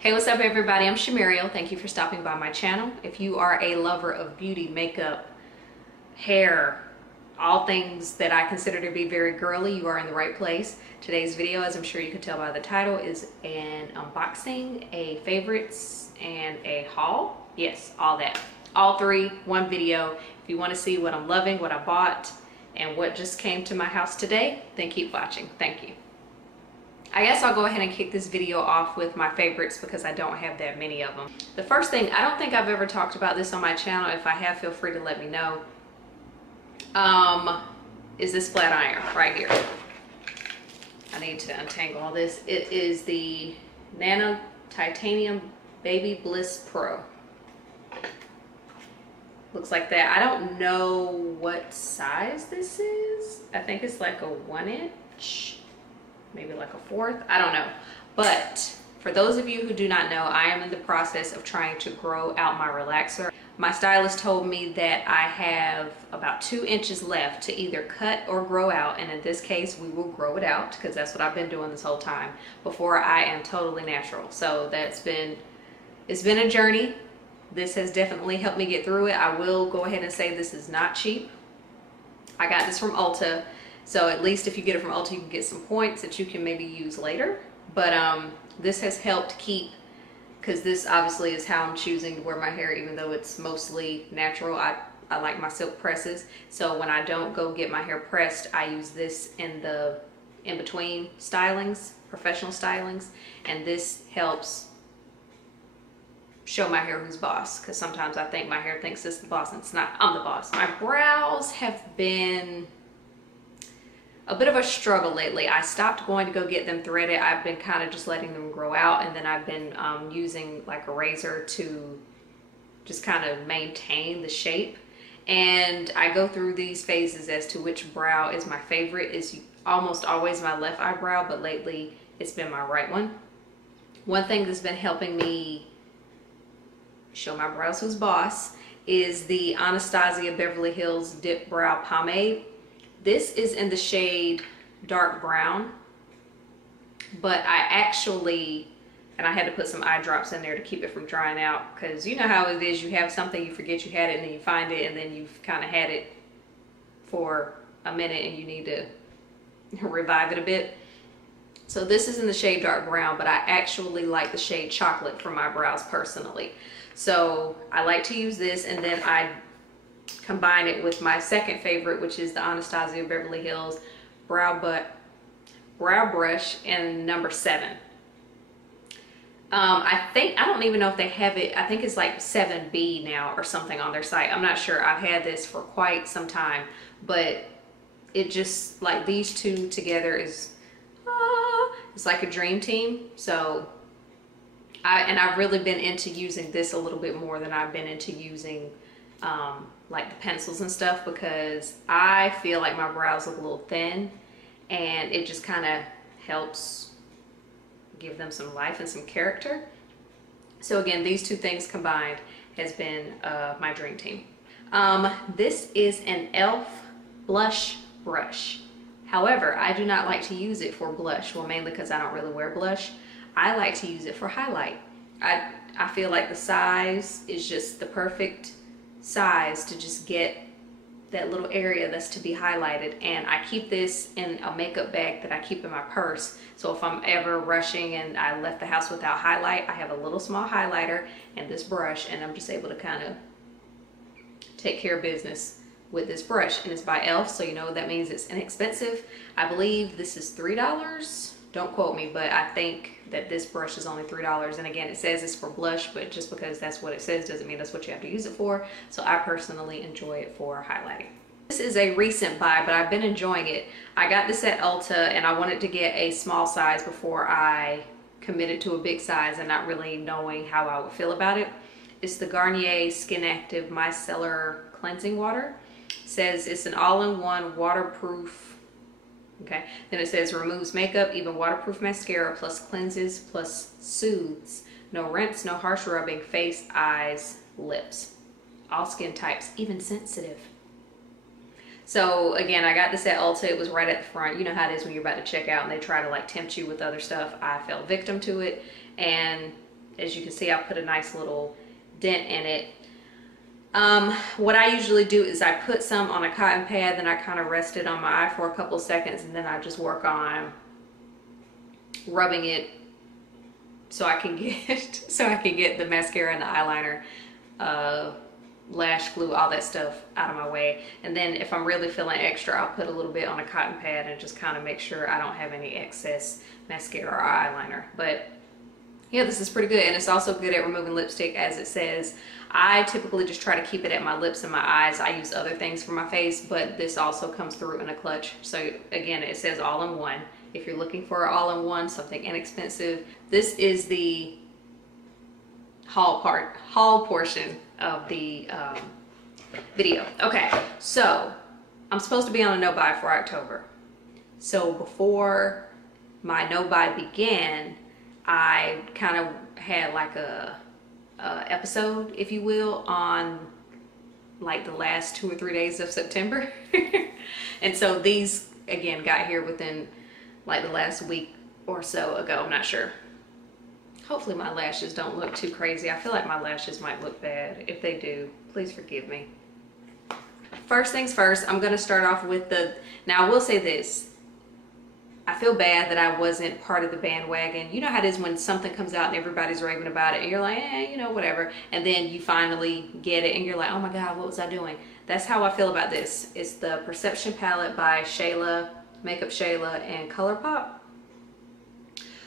Hey, what's up everybody? I'm Shamirio. Thank you for stopping by my channel. If you are a lover of beauty, makeup, hair, all things that I consider to be very girly, you are in the right place. Today's video, as I'm sure you can tell by the title, is an unboxing, a favorites, and a haul. Yes, all that. All three, one video. If you want to see what I'm loving, what I bought, and what just came to my house today, then keep watching. Thank you. I guess I'll go ahead and kick this video off with my favorites because I don't have that many of them. The first thing, I don't think I've ever talked about this on my channel. If I have, feel free to let me know. Is this flat iron right here. I need to untangle all this. It is the Nano Titanium Baby Bliss Pro. Looks like that. I don't know what size this is. I think it's like a 1 inch. Maybe like a 1/4, I don't know. But for those of you who do not know, I am in the process of trying to grow out my relaxer. My stylist told me that I have about 2 inches left to either cut or grow out, and in this case we will grow it out because that's what I've been doing this whole time before I am totally natural. So it's been a journey. This has definitely helped me get through it. I will go ahead and say this is not cheap. I got this from Ulta. So at least if you get it from Ulta, you can get some points that you can maybe use later. But this has helped keep, because this obviously is how I'm choosing to wear my hair, even though it's mostly natural. I like my silk presses. So when I don't go get my hair pressed, I use this in between stylings, professional stylings. And this helps show my hair who's boss, because sometimes I think my hair thinks it's the boss and it's not. I'm the boss. My brows have been a bit of a struggle lately. I stopped going to go get them threaded. I've been kind of just letting them grow out, and then I've been using like a razor to just kind of maintain the shape. And I go through these phases as to which brow is my favorite. It's almost always my left eyebrow, but lately it's been my right one. One thing that's been helping me show my brows who's boss is the Anastasia Beverly Hills Dip Brow Pomade. This is in the shade dark brown, but I actually, and I had to put some eye drops in there to keep it from drying out, because you know how it is, you have something, you forget you had it, and then you find it, and then you've kind of had it for a minute and you need to revive it a bit. So this is in the shade dark brown, but I actually like the shade chocolate for my brows personally. So I like to use this, and then I combine it with my second favorite, which is the Anastasia Beverly Hills Brow Brush in number 7. I don't even know if they have it. I think it's like 7B now or something on their site. I'm not sure. I've had this for quite some time, but it just, like, these two together is, it's like a dream team. So I've really been into using this a little bit more than I've been into using like the pencils and stuff, because I feel like my brows look a little thin, and it just kind of helps give them some life and some character. So again, these two things combined has been my dream team. This is an e.l.f. blush brush. However, I do not like to use it for blush. Well, mainly because I don't really wear blush. I like to use it for highlight. I feel like the size is just the perfect size to just get that little area that's to be highlighted. And I keep this in a makeup bag that I keep in my purse. So if I'm ever rushing and I left the house without highlight, I have a little small highlighter and this brush, and I'm just able to kind of take care of business with this brush. And it's by e.l.f., so you know that means it's inexpensive. I believe this is $3. Don't quote me, but I think that this brush is only $3. And again, it says it's for blush, but just because that's what it says doesn't mean that's what you have to use it for. So I personally enjoy it for highlighting. This is a recent buy, but I've been enjoying it. I got this at Ulta, and I wanted to get a small size before I committed to a big size and not really knowing how I would feel about it. It's the Garnier Skin Active Micellar Cleansing Water. It says it's an all-in-one waterproof. Okay, then it says removes makeup, even waterproof mascara, plus cleanses, plus soothes. No rinse, no harsh rubbing, face, eyes, lips. All skin types, even sensitive. So again, I got this at Ulta. It was right at the front. You know how it is when you're about to check out and they try to like tempt you with other stuff. I fell victim to it, and as you can see, I put a nice little dent in it. What I usually do is I put some on a cotton pad, then I kind of rest it on my eye for a couple seconds, and then I just work on rubbing it so I can get the mascara and the eyeliner, lash glue, all that stuff out of my way. And then if I'm really feeling extra, I'll put a little bit on a cotton pad and just kind of make sure I don't have any excess mascara or eyeliner. But yeah, this is pretty good, and it's also good at removing lipstick, as it says. I typically just try to keep it at my lips and my eyes. I use other things for my face, but this also comes through in a clutch. So again, it says all-in-one. If you're looking for all-in-one, something inexpensive, this is the haul portion of the video. Okay, so I'm supposed to be on a no-buy for October. So before my no-buy began, I kind of had like a episode, if you will, on like the last 2 or 3 days of September. And so these again got here within like the last week or so ago. I'm not sure. Hopefully my lashes don't look too crazy. I feel like my lashes might look bad. If they do, please forgive me. First things first, I'm gonna start off with now I will say this. I feel bad that I wasn't part of the bandwagon. You know how it is when something comes out and everybody's raving about it and you're like, you know, whatever. And then you finally get it and you're like, oh my God, what was I doing? That's how I feel about this. It's the Perception palette by Shayla, Makeup Shayla, and ColourPop.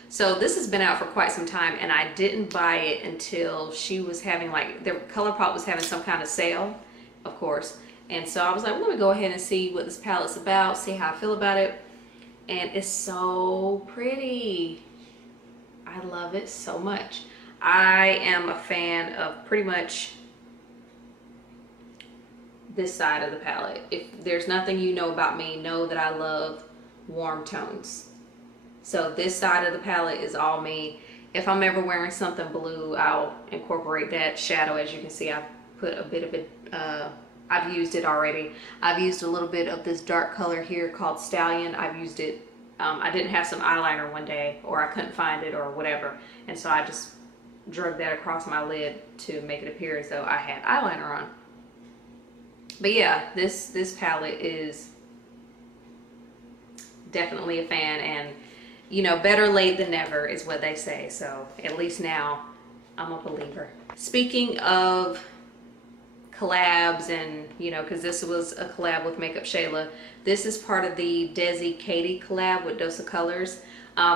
So this has been out for quite some time, and I didn't buy it until she was having ColourPop was having some kind of sale, of course. And so I was like, well, let me go ahead and see what this palette's about, see how I feel about it. And it's so pretty. I love it so much. I am a fan of pretty much this side of the palette. If there's nothing you know about me, know that I love warm tones. So this side of the palette is all me. If I'm ever wearing something blue, I'll incorporate that shadow. As you can see, I've put a bit of it, I've used it already. I've used a little bit of this dark color here called Stallion. I've used it, I didn't have some eyeliner one day, or I couldn't find it or whatever. And so I just drug that across my lid to make it appear as though I had eyeliner on. But yeah, this palette is definitely a fan, and you know, better late than never is what they say. So at least now I'm a believer. Speaking of collabs, and you know, because this was a collab with Makeup Shayla, this is part of the Desi Katie collab with Dose of Colors.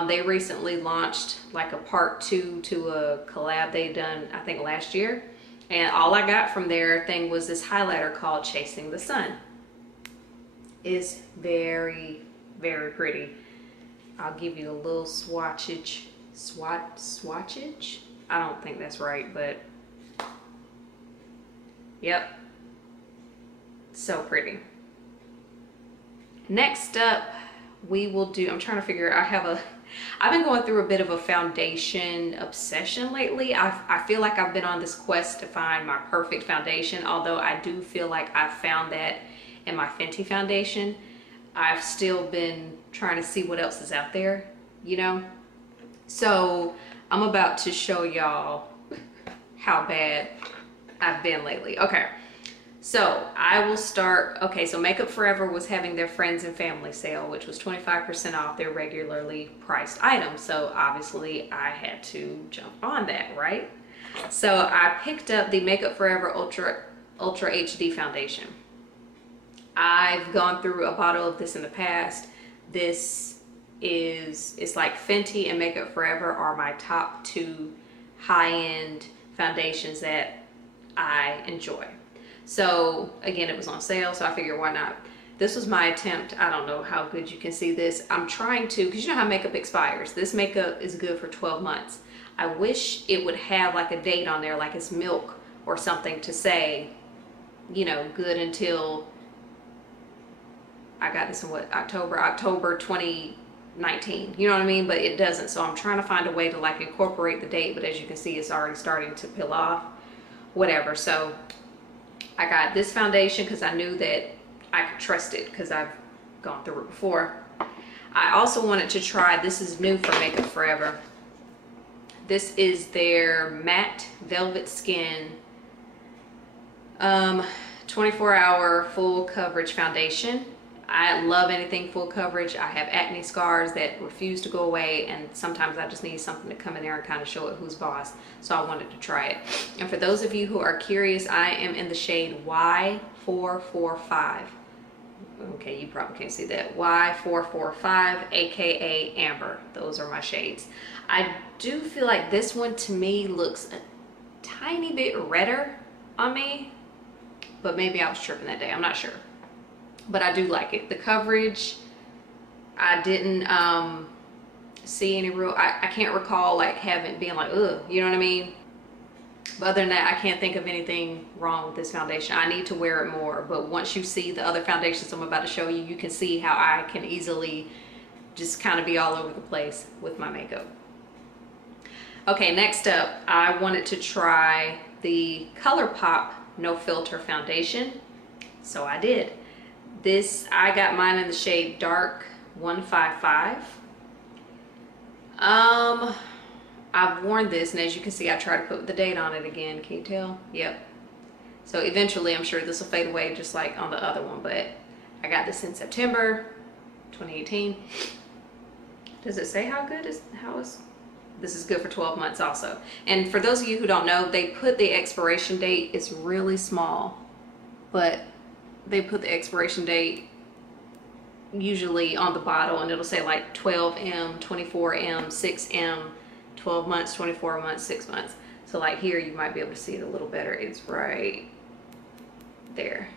They recently launched like a part 2 to a collab they done, I think, last year. And all I got from their thing was this highlighter called Chasing the Sun. It's very, very pretty. I'll give you a little swatchage. Swatchage? I don't think that's right, but yep. So pretty. Next up, we will do, I'm trying to figure, I've been going through a bit of a foundation obsession lately. I feel like I've been on this quest to find my perfect foundation, although I do feel like I found that in my Fenty foundation. I've still been trying to see what else is out there, you know? So I'm about to show y'all how bad I've been lately. Okay, so I will start. Okay, so Makeup Forever was having their Friends and Family sale, which was 25% off their regularly priced items. So obviously I had to jump on that, right? So I picked up the Makeup Forever Ultra HD foundation. I've gone through a bottle of this in the past. It's like Fenty and Makeup Forever are my top 2 high-end foundations that I enjoy. So again, it was on sale, so I figured why not. This was my attempt. I don't know how good you can see this. I'm trying to, because you know how makeup expires. This makeup is good for 12 months. I wish it would have like a date on there, like it's milk or something, to say, you know, good until, I got this in what, October 2019, you know what I mean? But it doesn't, so I'm trying to find a way to like incorporate the date, but as you can see, it's already starting to peel off, whatever. So I got this foundation because I knew that I could trust it because I've gone through it before. I also wanted to try, this is new for Makeup Forever, This is their Matte Velvet Skin 24-hour full coverage foundation. I love anything full coverage. I have acne scars that refuse to go away, and sometimes I just need something to come in there and kind of show it who's boss. So I wanted to try it. And for those of you who are curious, I am in the shade Y445. Okay, you probably can't see that. Y445, aka Amber. Those are my shades. I do feel like this one to me looks a tiny bit redder on me, but maybe I was tripping that day. I'm not sure. But I do like it. The coverage, I didn't see any real, I can't recall like being like, ugh, you know what I mean? But other than that, I can't think of anything wrong with this foundation. I need to wear it more, but once you see the other foundations I'm about to show you, you can see how I can easily just kind of be all over the place with my makeup. Okay, next up, I wanted to try the ColourPop No Filter foundation, so I did. This, I got mine in the shade Dark 155. I've worn this, and as you can see, I tried to put the date on it again. Can you tell? Yep. So eventually, I'm sure this will fade away just like on the other one, but I got this in September 2018. Does it say how good is, this is good for 12 months also. And for those of you who don't know, they put the expiration date, it's really small, but they put the expiration date usually on the bottle, and it'll say like 12M, 24M, 6M, 12 months, 24 months, 6 months. So like here, you might be able to see it a little better. It's right there.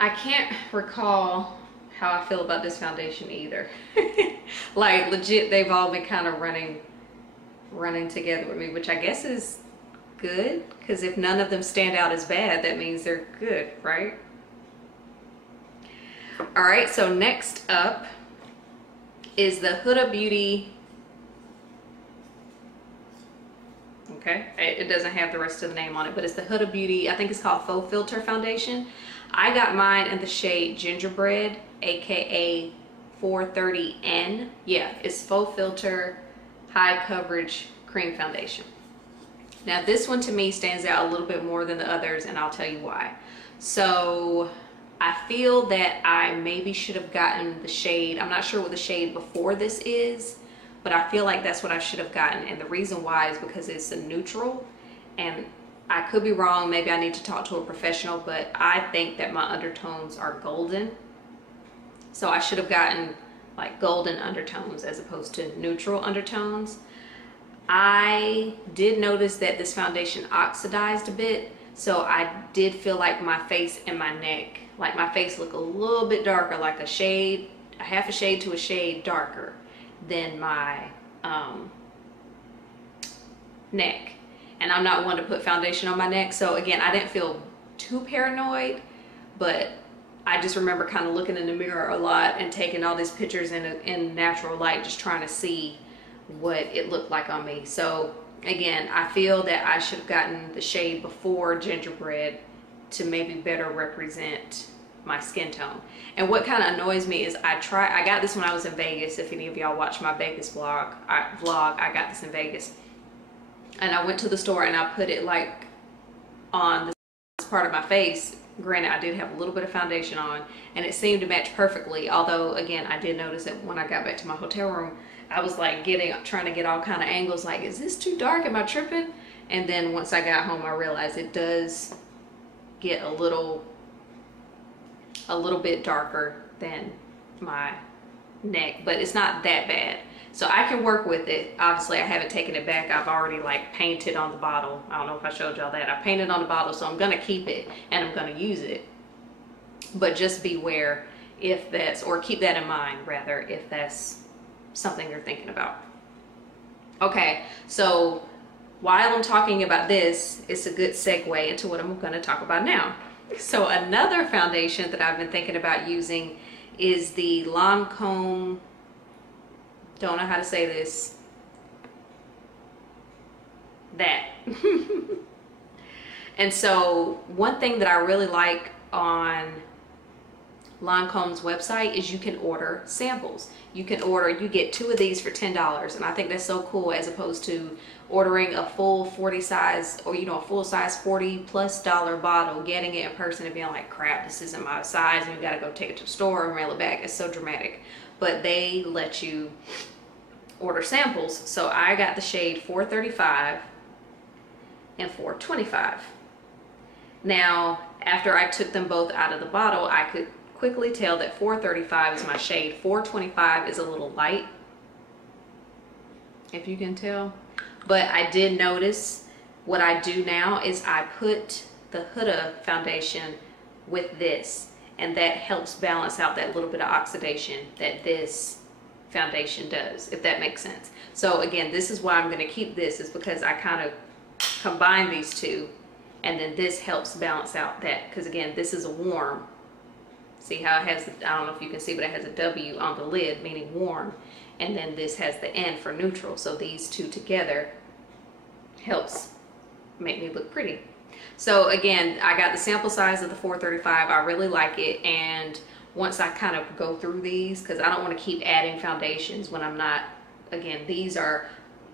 I can't recall how I feel about this foundation either. Like legit, they've all been kind of running together with me, which I guess is good, because if none of them stand out as bad, that means they're good, right? All right, so next up is the Huda Beauty. Okay, it doesn't have the rest of the name on it, but it's the Huda Beauty, I think it's called Faux Filter Foundation. I got mine in the shade Gingerbread, aka 430N. Yeah, it's Faux Filter High Coverage Cream Foundation. Now this one to me stands out a little bit more than the others, and I'll tell you why. So I feel that I maybe should have gotten the shade, I'm not sure what the shade before this is, but I feel like that's what I should have gotten. And the reason why is because it's a neutral, and I could be wrong, maybe I need to talk to a professional, but I think that my undertones are golden. So I should have gotten like golden undertones as opposed to neutral undertones. I did notice that this foundation oxidized a bit, so I did feel like my face and my neck, like my face looked a little bit darker, like a shade, a half a shade to a shade darker than my neck. And I'm not one to put foundation on my neck, so again, I didn't feel too paranoid, but I just remember kind of looking in the mirror a lot and taking all these pictures in natural light, just trying to see what it looked like on me. So again, I feel that I should have gotten the shade before Gingerbread to maybe better represent my skin tone. And what kind of annoys me is I got this when I was in Vegas. If any of y'all watch my Vegas vlog, I got this in Vegas. And I went to the store and I put it like on this part of my face. Granted, I did have a little bit of foundation on, and it seemed to match perfectly. Although, again, I did notice that when I got back to my hotel room, I was like trying to get all kind of angles, like, is this too dark? Am I tripping? And then once I got home, I realized it does get a little bit darker than my neck, but it's not that bad. So I can work with it. Obviously, I haven't taken it back. I've already like painted on the bottle. I don't know if I showed y'all that. I painted on the bottle, so I'm gonna keep it and I'm gonna use it. But just beware if that's, or keep that in mind rather, if that's something you're thinking about. Okay, so while I'm talking about this, it's a good segue into what I'm gonna talk about now. So another foundation that I've been thinking about using is the Lancome, don't know how to say this, that. And so one thing that I really like on Lancome's website is you can order samples. You get 2 of these for $10, and I think that's so cool, as opposed to ordering a full 40 size, or a full size $40+ bottle, getting it in person and being like, crap, this isn't my size, and you gotta go take it to the store or mail it back. It's so dramatic. But they let you order samples. So I got the shade 435 and 425. Now, after I took them both out of the bottle, I could quickly tell that 435 is my shade. 425 is a little light, if you can tell. But I did notice, what I do now is I put the Huda foundation with this, and that helps balance out that little bit of oxidation that this foundation does, if that makes sense. So again, this is why I'm going to keep this, is because I kind of combine these two, and then this helps balance out that, because again, this is a warm. See how it has, I don't know if you can see, but it has a W on the lid, meaning warm, and then this has the N for neutral. So these two together helps make me look pretty. So again, I got the sample size of the 435. I really like it, and once I kind of go through these, because I don't want to keep adding foundations when I'm not, again, these are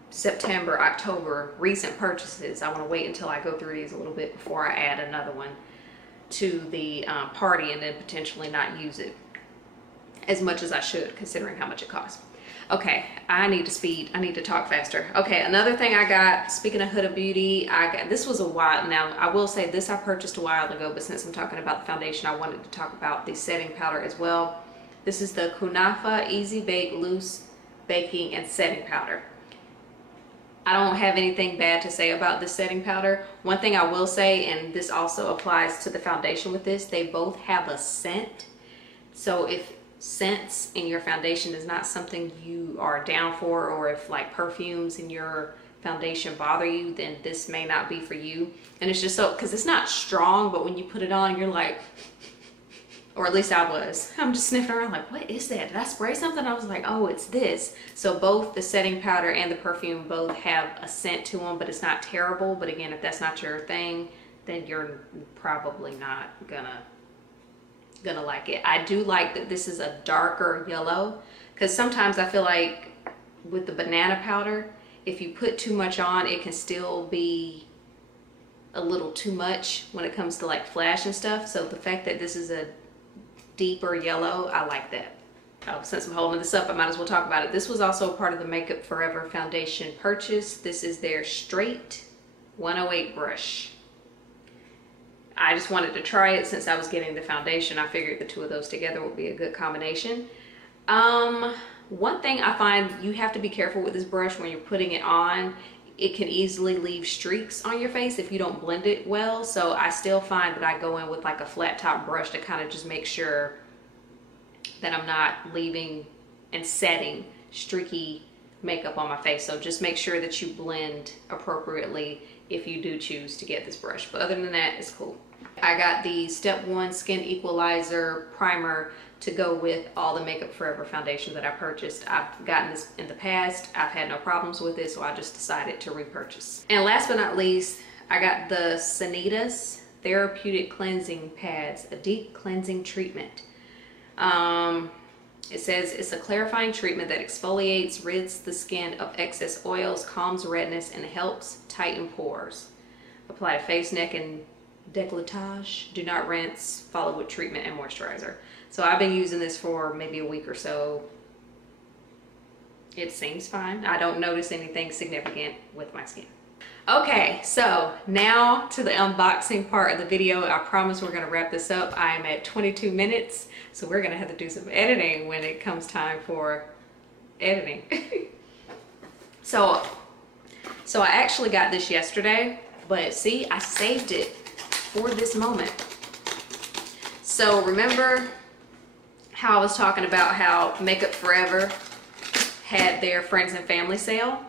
September, October recent purchases. I want to wait until I go through these a little bit before I add another one to the party, and then potentially not use it as much as I should, considering how much it costs. Okay, I need to talk faster. Okay, another thing I got, speaking of Huda Beauty, this was a while, now I will say this I purchased a while ago, but since I'm talking about the foundation, I wanted to talk about the setting powder as well. This is the Kunafa Easy Bake Loose Baking and Setting Powder. I don't have anything bad to say about this setting powder. One thing I will say, and this also applies to the foundation with this, they both have a scent. So if scents in your foundation is not something you are down for, or if like perfumes in your foundation bother you, then this may not be for you. And it's just so, because it's not strong, but when you put it on, you're like, or at least I was, I'm just sniffing around like, what is that? Did I spray something? I was like, oh, it's this. So both the setting powder and the perfume both have a scent to them, but it's not terrible. But again, if that's not your thing, then you're probably not gonna like it. I do like that this is a darker yellow, because sometimes I feel like with the banana powder, if you put too much on, it can still be a little too much when it comes to like flash and stuff. So the fact that this is a deeper yellow, I like that. Oh, since I'm holding this up, I might as well talk about it. This was also part of the Makeup Forever foundation purchase. This is their Straight 108 brush. I just wanted to try it since I was getting the foundation. I figured the two of those together would be a good combination. One thing I find you have to be careful with this brush when you're putting it on. It can easily leave streaks on your face if you don't blend it well. So I still find that I go in with like a flat top brush to kind of just make sure that I'm not leaving and setting streaky makeup on my face. So just make sure that you blend appropriately if you do choose to get this brush. But other than that, it's cool. I got the Step 1 Skin Equalizer Primer to go with all the Makeup Forever foundation that I purchased. I've gotten this in the past. I've had no problems with it, so I just decided to repurchase. And last but not least, I got the Sanitas Therapeutic Cleansing Pads, a deep cleansing treatment. It says it's a clarifying treatment that exfoliates, rids the skin of excess oils, calms redness, and helps tighten pores. Apply to face, neck, and décolletage. Do not rinse. Follow with treatment and moisturizer. So I've been using this for maybe a week or so. It seems fine. I don't notice anything significant with my skin. Okay, so now to the unboxing part of the video. I promise we're gonna wrap this up. I am at 22 minutes, so we're gonna have to do some editing when it comes time for editing. So I actually got this yesterday, but see, I saved it for this moment. So remember how I was talking about how Makeup Forever had their friends and family sale?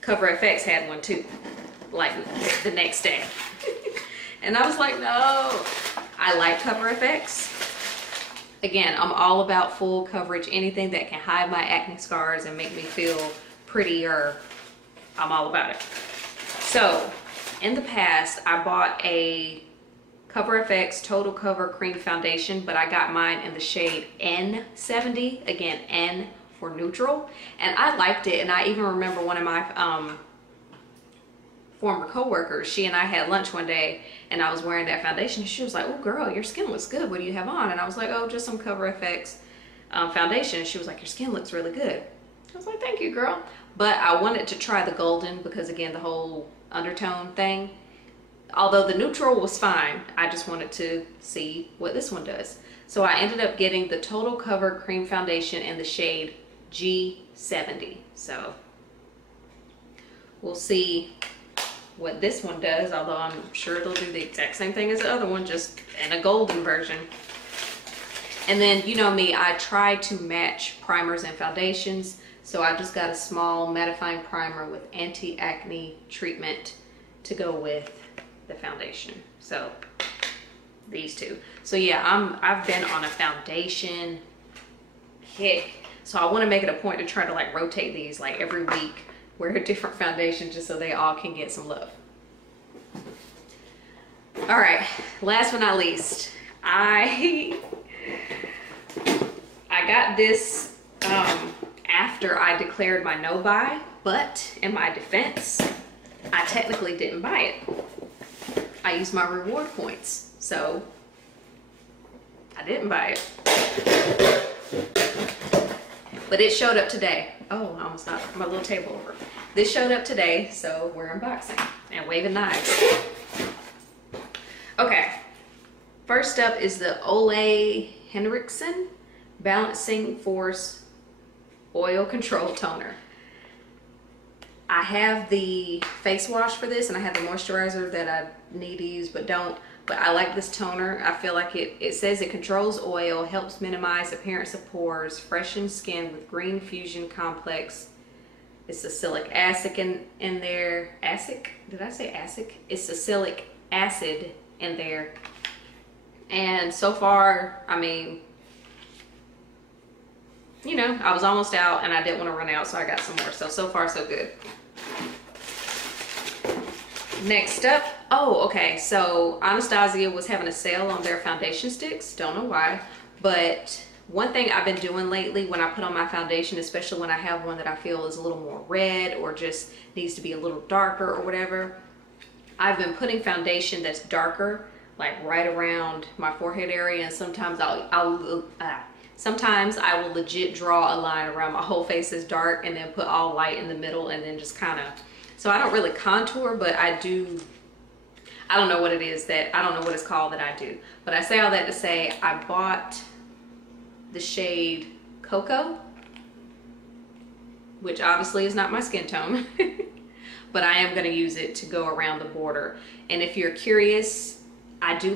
Cover FX had one too, like the next day. And I was like, no, I like Cover FX. Again, I'm all about full coverage. Anything that can hide my acne scars and make me feel prettier, I'm all about it. So in the past, I bought a Cover FX Total Cover Cream Foundation, but I got mine in the shade N70. Again, N for neutral. And I liked it, and I even remember one of my former co-workers, she and I had lunch one day, and I was wearing that foundation. She was like, "Oh girl, your skin looks good. What do you have on?" And I was like, "Oh, just some Cover FX foundation." And she was like, "Your skin looks really good." I was like, "Thank you, girl." But I wanted to try the golden because, again, the whole undertone thing. Although the neutral was fine, I just wanted to see what this one does. So I ended up getting the Total Cover Cream Foundation in the shade G70. So we'll see what this one does, although I'm sure it'll do the exact same thing as the other one, just in a golden version. And then, you know me, I try to match primers and foundations. So I just got a small mattifying primer with anti-acne treatment to go with the foundation. So these two. So yeah, I've been on a foundation kick. So I want to make it a point to try to like rotate these like every week, wear a different foundation just so they all can get some love. All right, last but not least, I got this after I declared my no buy, but in my defense, I technically didn't buy it. I used my reward points, so I didn't buy it. But it showed up today. Oh, I almost knocked my little table over. This showed up today, so we're unboxing and waving knives. Okay, first up is the Ole Henriksen Balancing Force Oil Control Toner. I have the face wash for this, and I have the moisturizer that I need to use but don't. But I like this toner. I feel like it says it controls oil, helps minimize appearance of pores, freshens skin with green fusion complex. It's salicylic acid in there. Acid? Did I say acid? It's salicylic acid in there. And so far, I mean, you know, I was almost out and I didn't want to run out, so I got some more. So far, so good. Next up, oh, okay, so Anastasia was having a sale on their foundation sticks. Don't know why, but one thing I've been doing lately when I put on my foundation, especially when I have one that I feel is a little more red or just needs to be a little darker or whatever, I've been putting foundation that's darker, like right around my forehead area, and sometimes sometimes I will legit draw a line around my whole face is dark and then put all light in the middle and then just kind of, so I don't really contour, but I do, I don't know what it is that, I don't know what it's called that I do. But I say all that to say I bought the shade Cocoa, which obviously is not my skin tone, but I am gonna use it to go around the border. And if you're curious, I do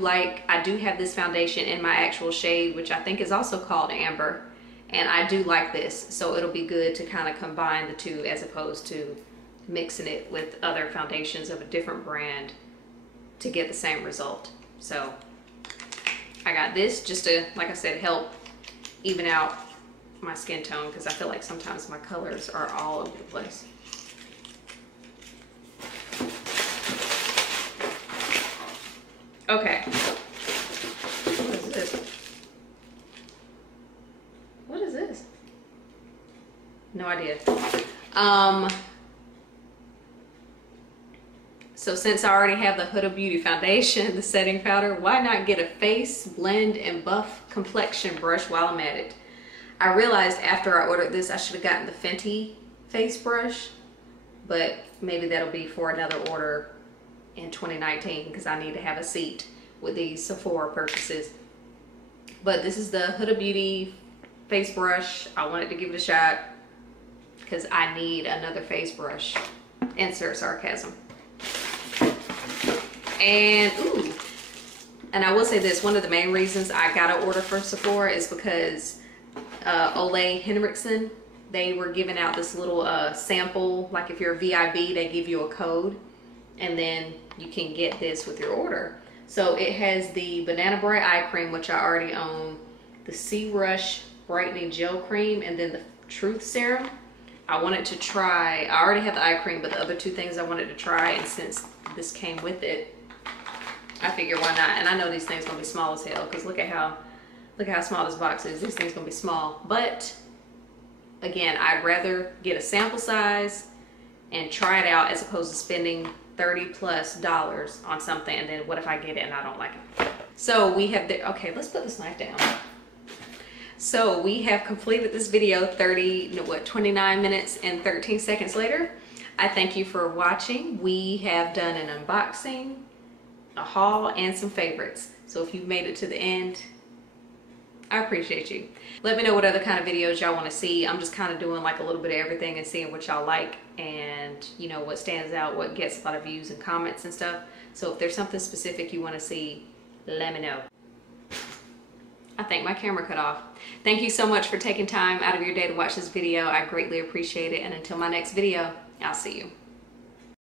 have this foundation in my actual shade, which I think is also called Amber. And I do like this, so it'll be good to kind of combine the two as opposed to mixing it with other foundations of a different brand to get the same result. So I got this just to, like I said, help even out my skin tone, because I feel like sometimes my colors are all over the place. Okay. What is this? What is this? No idea. So since I already have the Huda Beauty foundation, the setting powder, why not get a face, blend, and buff complexion brush while I'm at it? I realized after I ordered this, I should have gotten the Fenty face brush, but maybe that'll be for another order in 2019 because I need to have a seat with these Sephora purchases. But this is the Huda Beauty face brush. I wanted to give it a shot because I need another face brush. Insert sarcasm. And ooh, and I will say this, one of the main reasons I got an order from Sephora is because Ole Henriksen, they were giving out this little sample, like if you're a VIB, they give you a code and then you can get this with your order. So it has the Banana Bright Eye Cream, which I already own, the Sea Rush Brightening Gel Cream, and then the Truth Serum. I wanted to try, I already have the eye cream, but the other two things I wanted to try, and since this came with it, I figure why not? And I know these things gonna be small as hell, because look at how small this box is. This thing's gonna be small. But again, I'd rather get a sample size and try it out as opposed to spending $30+ on something, and then what if I get it and I don't like it? So we have okay, let's put this knife down. So we have completed this video 29 minutes and 13 seconds later. I thank you for watching. We have done an unboxing, a haul, and some favorites. So if you've made it to the end, I appreciate you. Let me know what other kind of videos y'all want to see. I'm just kind of doing like a little bit of everything and seeing what y'all like, and you know, what stands out, what gets a lot of views and comments and stuff. So if there's something specific you want to see, let me know. I think my camera cut off. Thank you so much for taking time out of your day to watch this video. I greatly appreciate it. And until my next video, I'll see you.